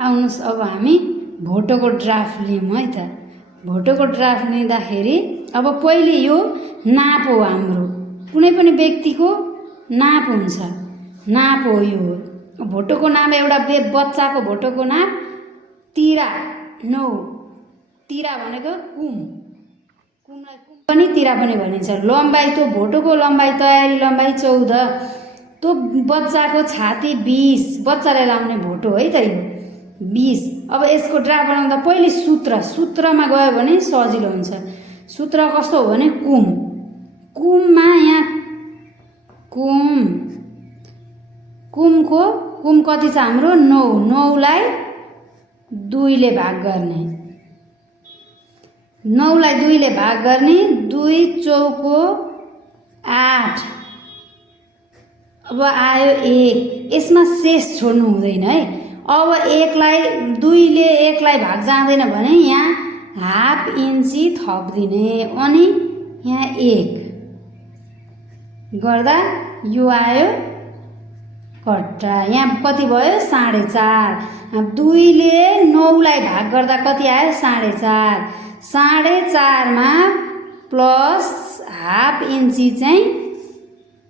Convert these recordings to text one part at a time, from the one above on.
आउनुहोस् अब हामी भोटोको ड्राफ्ट लियौँ है त। भोटोको ड्राफ्ट लिँदाखेरि अब पहिले यो नाप हो, हाम्रो कुनै पनि व्यक्तिको नाप हुन्छ, नाप हो यो। भोटोको नाम एउटा बच्चाको भोटोको नाम तिरा 9, तिरा भनेको कुम, कुमलाई कुम पनि तिरा पनि भनिन्छ। लम्बाइ त्यो भोटोको लम्बाइ, तयारी लम्बाइ 14, त्यो बच्चाको छाती 20, बच्चाले लाउने भोटो है त यो 20। अब यसको ड्राफ्ट बनाउँदा पहिले सूत्रमा गयो भने सजिलो हुन्छ। सूत्र कस्तो हो भने कुम, कुममा यहाँ कुम कति छ हाम्रो 9, 9लाई 2 ले भाग गर्ने, 9लाई 2 ले भाग गर्ने, 2 चौको 8। अब आयो 1, यसमा शेष छोड्नु हुँदैन है। अब 2 ले 1 लाई भाग जाँदैन भने यहाँ हाफ इन्ची थपिदिने, अनि यहाँ 1 गर्दा यो आयो कट्टा। यहाँ कति भयो 4.5। 2 ले 9 लाई भाग गर्दा कति आयो 4.5, 4.5 मा प्लस हाफ इन्ची चाहिँ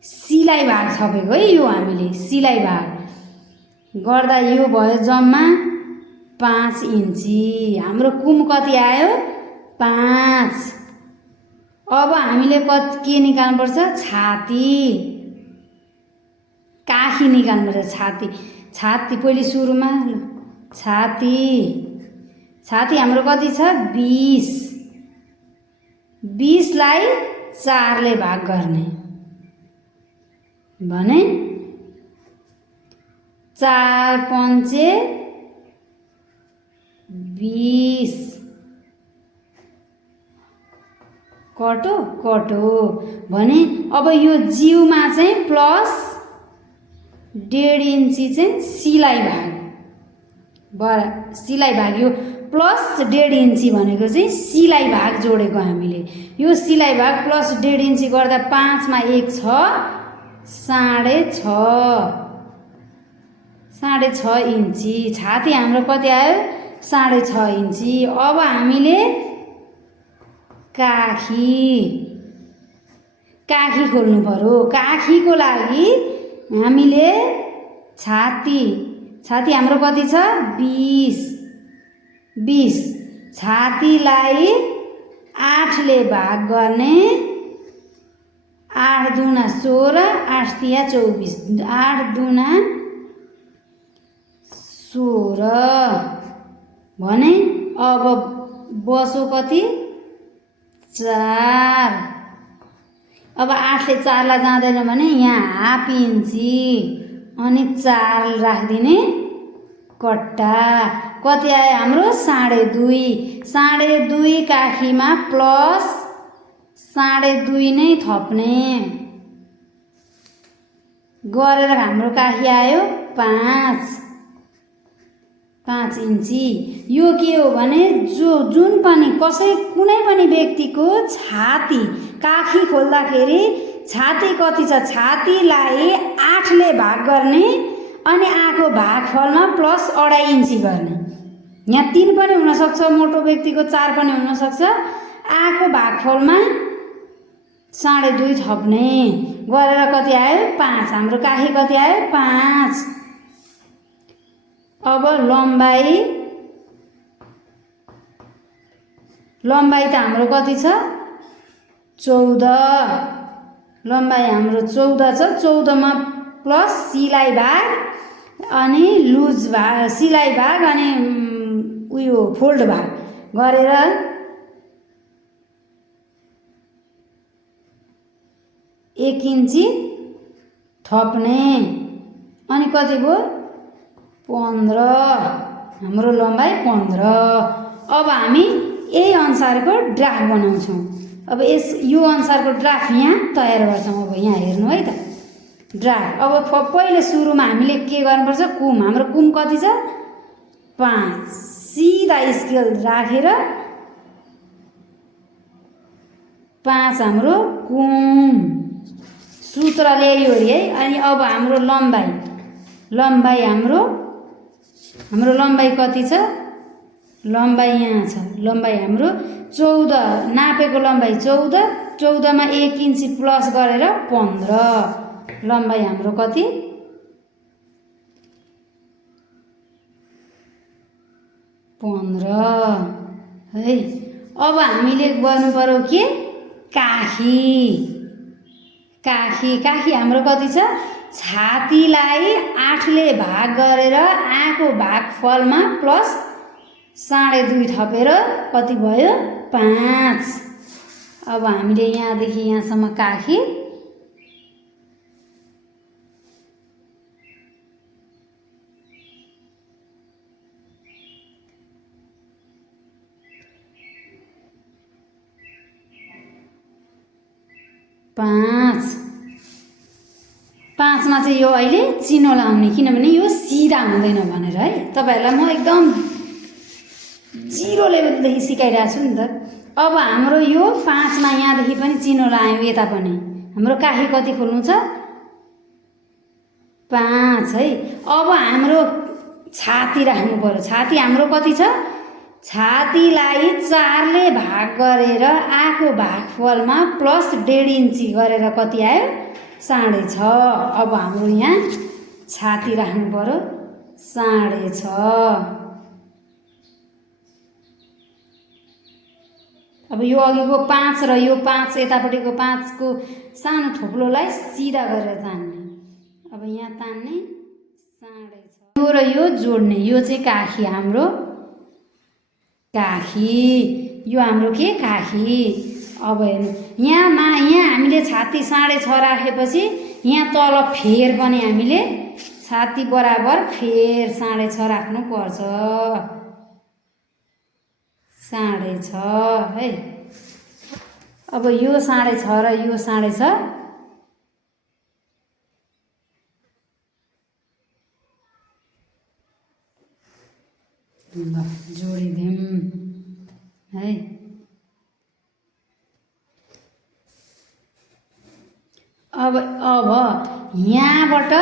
सिलाई भाग थपेको है। यो हामीले सिलाई भाग गर्दा यो भयो जम्मा 5 इन्ची। हाम्रो कुम कति आयो 5। अब हामीले के निकाल्नुपर्छ, छाती, काखी निकाल्नुपर्छ। छाती पहिले सुरुमा छाती हाम्रो कति छ 20, 20 लाई 4 ले भाग गर्ने भने 4 पंचे 20 कटो भने अब यो जिउमा चाहिँ प्लस 1.5 इन्ची चाहिँ सिलाई भाग, सिलाई भाग यो प्लस 1.5 इन्ची भनेको चाहिँ सिलाई भाग जोडेको हामीले। यो सिलाई भाग प्लस 1.5 इन्ची गर्दा 5 मा 1 छ 6.5 इन्ची। छाती हाम्रो कति आयो 6.5 इन्ची। अब हामीले काखी खोल्नु पर्यो। काखीको लागि हामीले छाती हाम्रो कति छ 20, छातीलाई 8 ले भाग गर्ने, 8 दुना 16, 8 तिया 24, 8 दुना 16 भने अब बसो कति 4। अब 8 ले 4 लाई जाँदैन भने यहाँ हाफ इन्ची अनि 4 राखिदिने कट्टा। कति आयो हाम्रो 2.5, 2.5 काखीमा प्लस 2.5 नै थप्ने गरेर हाम्रो काखी आयो 5 इन्ची। यो के हो भने जुन पनि कुनै पनि व्यक्तिको छाती काखी खोल्दाखेरि छाती कति छ, छातीलाई 8 ले भाग गर्ने अनि आको भागफलमा प्लस 2.5 इन्ची गर्ने। यहाँ 3 पनि हुनसक्छ, मोटो व्यक्तिको 4 पनि हुनसक्छ। आको भागफलमा 2.5 थप्ने गरेर कति आयो 5। हाम्रो काखी कति आयो 5। अब लम्बाइ त हाम्रो कति छ 14, लम्बाइ हाम्रो 14 छ। 14 मा प्लस सिलाई भाग अनि लुज भाग, सिलाई भाग अनि उयो फोल्ड भाग गरेर 1 इन्ची थप्ने अनि कति भयो 15। हाम्रो लम्बाइ 15। अब हामी यही अनुसारको ड्राफ्ट बनाउँछौँ। अब यो अनुसारको ड्राफ्ट यहाँ तयार गर्छौँ। अब यहाँ हेर्नु है त ड्राफ्ट। अब पहिले सुरुमा हामीले के गर्नुपर्छ, कुम, हाम्रो कुम कति छ 5, सिधा स्केल राखेर 5 हाम्रो कुम सूत्र ल्यायो अरे है। अनि अब हाम्रो लम्बाइ हाम्रो हाम्रो लम्बाइ कति छ? लम्बाइ यहाँ छ। लम्बाइ हाम्रो 14, नापेको लम्बाइ 14, 14 मा 1 इन्ची प्लस गरेर 15। लम्बाइ हाम्रो कति? 15 है। अब हामीले गर्नु पर्यो के? काखी। काखी काखी हाम्रो कति छ? छातीलाई 8 ले भाग गरेर आको भागफलमा प्लस 2.5 थपेर कति भयो? 5। अब हामीले यहाँदेखि यहाँसम्म काखी 5। 5 मा चाहिँ यो अहिले चिनो लाउने, किनभने यो सिधा हुँदैन भनेर है। तपाईहरुलाई म एकदम 0 लेभलदेखि सिकाइरहेको छु नि त। अब हाम्रो यो 5 मा यहाँदेखि पनि चिनो लायौँ, यता पनि हाम्रो काखी कति खोल्नु छ? 5 है। अब हाम्रो छाती राख्नु पर्यो। छाती हाम्रो कति छ? छातीलाई 4 ले भाग गरेर आको भागफलमा प्लस 1.5 इन्ची गरेर कति आयो? 6.5। अब हाम्रो यहाँ छाती राख्नु पर्यो 6.5। अब यो अघिको 5 र यो 5 यतापट्टिको 5 को सानो थोप्लोलाई सिधा गरेर तान्ने। अब यहाँ तान्ने 6.5। यो र यो जोड्ने, यो चाहिँ काखी हाम्रो। काखी यो हाम्रो के? काखी। अब हेर्नु यहाँ हामीले छाती 6.5 राखेपछि यहाँ तल फेर पनि हामीले छाती बराबर फेर 6.5 राख्नु पर्छ। 6.5 है। अब यो 6.5 र यो 6.5 ल जोडिदिउँ है। अब यहाँबाट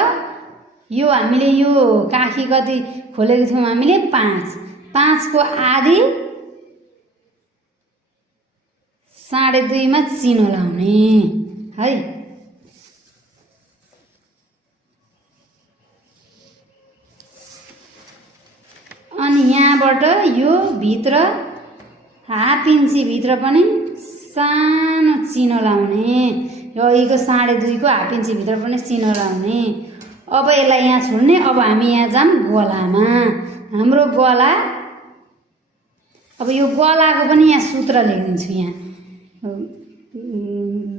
यो हामीले यो काखी कति खोलेको थियौँ हामीले? 5। 5 को आधी 2.5 मा चिनो लाउने है। अनि यहाँबाट यो भित्र हाफ इन्ची भित्र पनि सानो चिनो लाउने। यो अघिको 2.5 को हाफ इन्ची भित्र पनि चिनो लाउने। अब यसलाई यहाँ छोड्ने। अब हामी यहाँ जाम गलामा। हाम्रो गला, अब यो गलाको पनि यहाँ सूत्र लेखिदिन्छु। यहाँ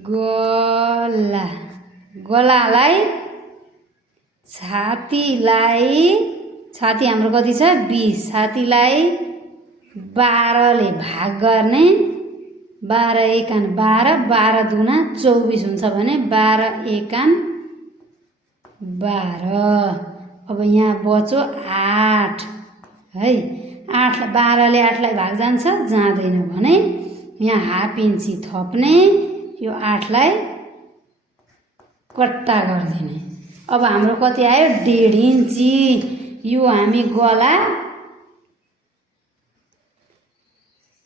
गला, गलालाई छाती हाम्रो कति छ? 20। छातीलाई 12 ले भाग गर्ने। 12 एकान 12, 12 दुना 24 हुन्छ भने 12 एकान 12। अब यहाँ बच्यो 8 है। 12 ले 8 लाई भाग जान्छ? जाँदैन भने यहाँ हाफ इन्ची थप्ने, यो 8 लाई कट्टा गरिदिने। अब हाम्रो कति आयो? 1.5 इन्ची। यो हामी गला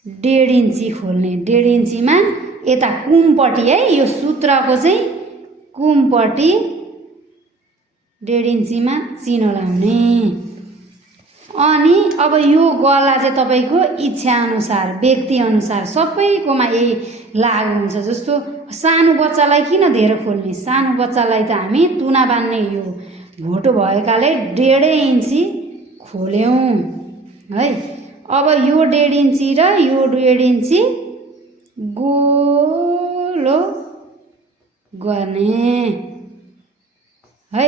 1.5 इन्ची खोल्ने। 1.5 इन्चीमा यता कुमपट्टि है, यो सूत्रको चाहिँ कुमपट्टि 1.5 इन्चीमा चिनो लाउने। अनि अब यो गला चाहिँ तपाईको इच्छा अनुसार, व्यक्ति अनुसार सबैकोमा यही लागु हुन्छ। जस्तो सानो बच्चालाई किन धेरै खोल्ने? सानो बच्चालाई त हामी तुना बान्ने यो भोटो भएकाले 1.5 इन्ची खोल्यौं है। अब यो 1.5 इन्ची र यो 1.5 इन्ची गोलो गर्ने है।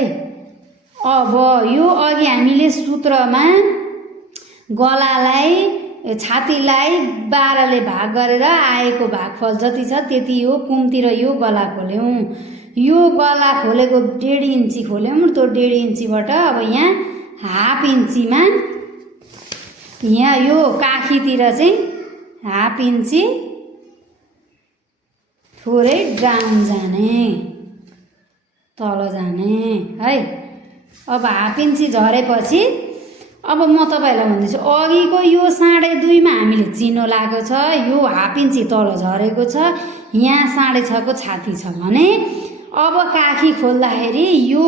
अब यो अघि हामीले सूत्रमा गलालाई छातीलाई 12 ले भाग गरेर आएको भागफल जति छ त्यति यो कुमतिर यो गला खोल्यौं। यो गला खोलेको 1.5 इन्ची खोल्यौं। त्यो 1.5 इन्चीबाट अब यहाँ हाफ इन्चीमा यहाँ यो काखीतिर चाहिँ हाफ इन्ची थोरै डाउन जाने, तल जाने है। अब हाफ इन्ची झरेपछि अब म तपाईँलाई भन्दैछु अघिको यो 2.5 मा हामीले चिनो लागेको छ, यो हाफ इन्ची तल झरेको छ, यहाँ 6.5 को छाती छ भने अब काखी खोल्दाखेरि यो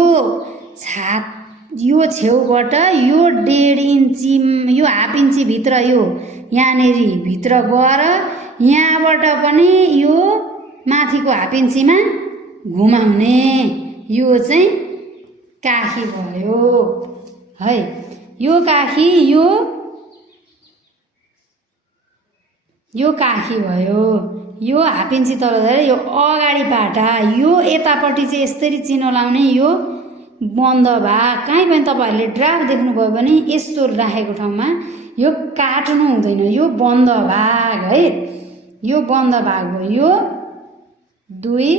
छेउबाट यो 1.5 इन्ची यो हाफ इन्ची भित्र यो यहाँनेरि भित्र गएर यहाँबाट पनि यो माथिको हाफ इन्चीमा घुमाउने, यो चाहिँ काखी भयो है। यो काखी यो काखी भयो। यो हाफ इन्ची तल झरेर यो अगाडि पाटा, यो यतापट्टि चाहिँ यसरी चिनो लाउने, यो बन्द भाग। कहीँ पनि तपाईँहरूले ड्राफ्ट देख्नुभयो भने यस्तो राखेको ठाउँमा यो काट्नु हुँदैन, यो बन्द भाग है, यो बन्द भाग भयो। यो 2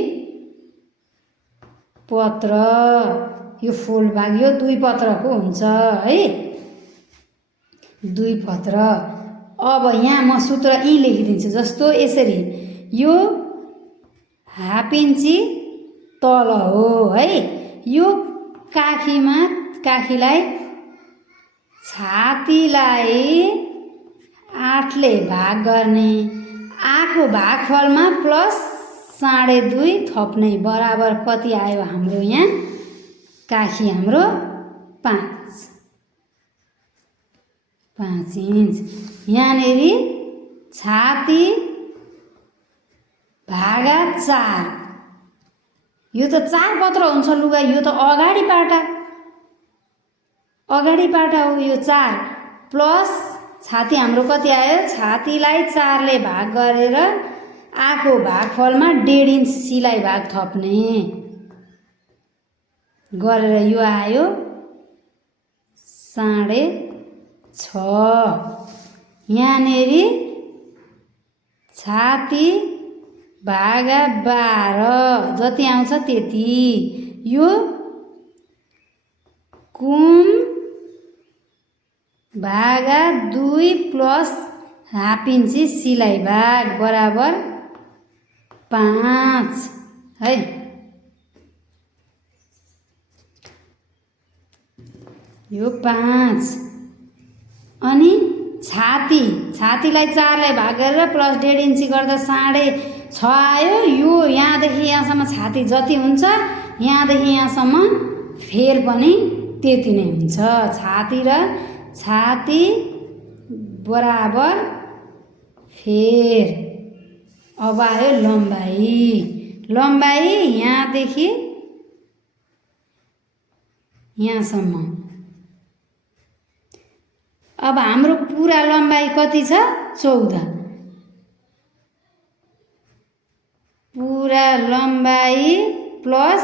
पत्र, यो फोल्ड भाग, यो 2 पत्रको हुन्छ है, 2 पत्र। अब यहाँ म सूत्र यी लेखिदिन्छु, जस्तो यसरी यो हाफ इन्ची तल हो है। यो काखीलाई छातीलाई 8 ले भाग गर्ने, आको भागफलमा प्लस 2.5 थप्ने बराबर कति आयो हाम्रो यहाँ काखी हाम्रो 5 इन्च। यहाँनेरि छाती भागा 4, यो त 4 पत्र हुन्छ लुगा, यो त अगाडि पाटा हो, यो 4 प्लस छाती हाम्रो कति आयो, छातीलाई 4 ले भाग गरेर आको भागफलमा 1.5 इन्च सिलाइ भाग थप्ने गरेर यो आयो 6.5। यहाँनेरि छाती भागा 12 जति आउँछ त्यति, यो कुम भागा 2 प्लस हाफ इन्ची सिलाइ भाग बराबर 5 है। यो 5 अनि छातीलाई 4 ले भाग गरेर प्लस 1.5 इन्ची गर्दा 6.5 आयो। यो यहाँदेखि यहाँसम्म छाती जति हुन्छ यहाँदेखि यहाँसम्म फेर पनि त्यति नै हुन्छ, छाती र छाती बराबर फेर। अब आयो लम्बाइ यहाँदेखि यहाँसम्म। अब हाम्रो पुरा लम्बाइ कति छ, 14। पुरा लम्बाइ प्लस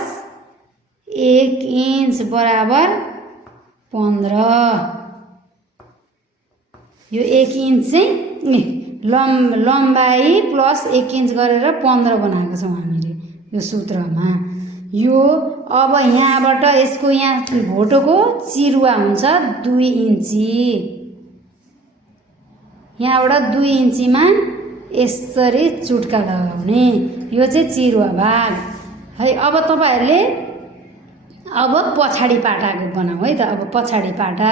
1 इन्च बराबर 15। यो 1 इन्च चाहिँ लम्बाइ प्लस 1 इन्च गरेर 15 बनाएको छौँ हामीले यो सूत्रमा। यो अब यहाँबाट यसको यहाँ भोटोको चिरुवा हुन्छ 2 इन्ची, यहाँबाट 2 इन्चीमा यसरी चुट्का लगाउने, यो चाहिँ चिरुवा भाग है। अब तपाईहरूले अब पछाडि पाटाको बनाऊ है त। अब पछाडि पाटा